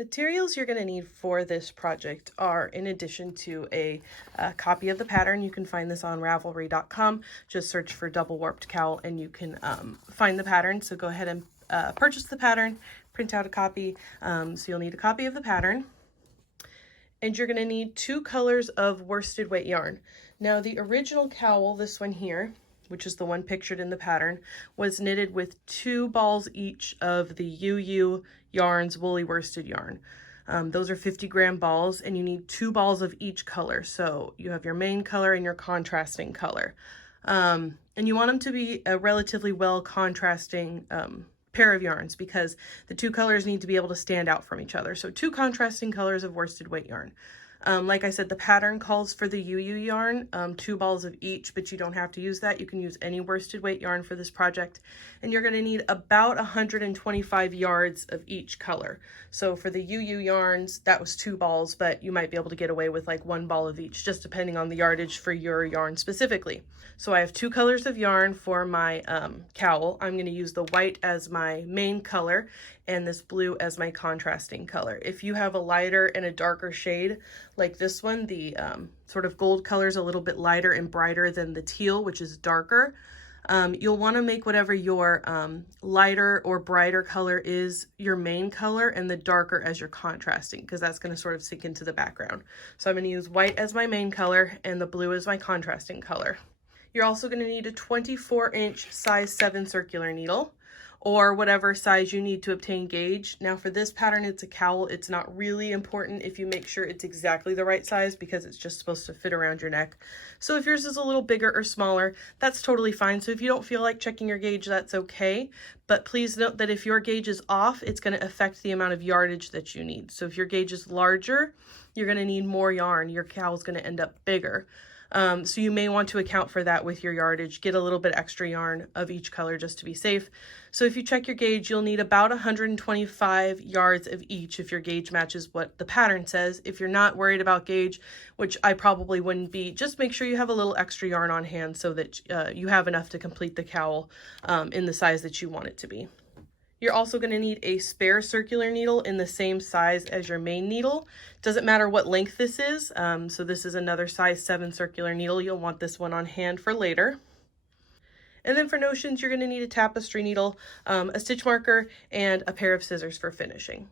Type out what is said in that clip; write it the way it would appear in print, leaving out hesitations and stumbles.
Materials you're going to need for this project are, in addition to a copy of the pattern, you can find this on Ravelry.com. Just search for double warped cowl and you can find the pattern. So go ahead and purchase the pattern, print out a copy. So you'll need a copy of the pattern. And you're going to need 2 colors of worsted weight yarn. Now the original cowl, this one here, which is the one pictured in the pattern, was knitted with 2 balls each of the UU Yarns woolly worsted yarn. Those are 50-gram balls, and you need 2 balls of each color. So you have your main color and your contrasting color. And you want them to be a relatively well contrasting pair of yarns because the 2 colors need to be able to stand out from each other. So 2 contrasting colors of worsted weight yarn. Like I said, the pattern calls for the UU yarn, 2 balls of each, but you don't have to use that. You can use any worsted weight yarn for this project. And you're going to need about 125 yards of each color. So for the UU yarns, that was 2 balls, but you might be able to get away with like 1 ball of each, just depending on the yardage for your yarn specifically. So I have 2 colors of yarn for my cowl. I'm going to use the white as my main color and this blue as my contrasting color. If you have a lighter and a darker shade like this one, the sort of gold color is a little bit lighter and brighter than the teal, which is darker. You'll want to make whatever your lighter or brighter color is your main color and the darker as your contrasting, because that's going to sort of sink into the background. So I'm going to use white as my main color and the blue as my contrasting color. You're also going to need a 24-inch size 7 circular needle, or whatever size you need to obtain gauge. Now for this pattern, it's a cowl. It's not really important if you make sure it's exactly the right size because it's just supposed to fit around your neck. So if yours is a little bigger or smaller, that's totally fine. So if you don't feel like checking your gauge, that's okay. But please note that if your gauge is off, it's going to affect the amount of yardage that you need. So if your gauge is larger, you're going to need more yarn. Your cowl is going to end up bigger. So you may want to account for that with your yardage. Get a little bit extra yarn of each color just to be safe. So if you check your gauge, you'll need about 125 yards of each if your gauge matches what the pattern says. If you're not worried about gauge, which I probably wouldn't be, just make sure you have a little extra yarn on hand so that you have enough to complete the cowl in the size that you want it to be. You're also going to need a spare circular needle in the same size as your main needle. Doesn't matter what length this is. So this is another size 7 circular needle. You'll want this one on hand for later. And then for notions, you're going to need a tapestry needle, a stitch marker, and a pair of scissors for finishing.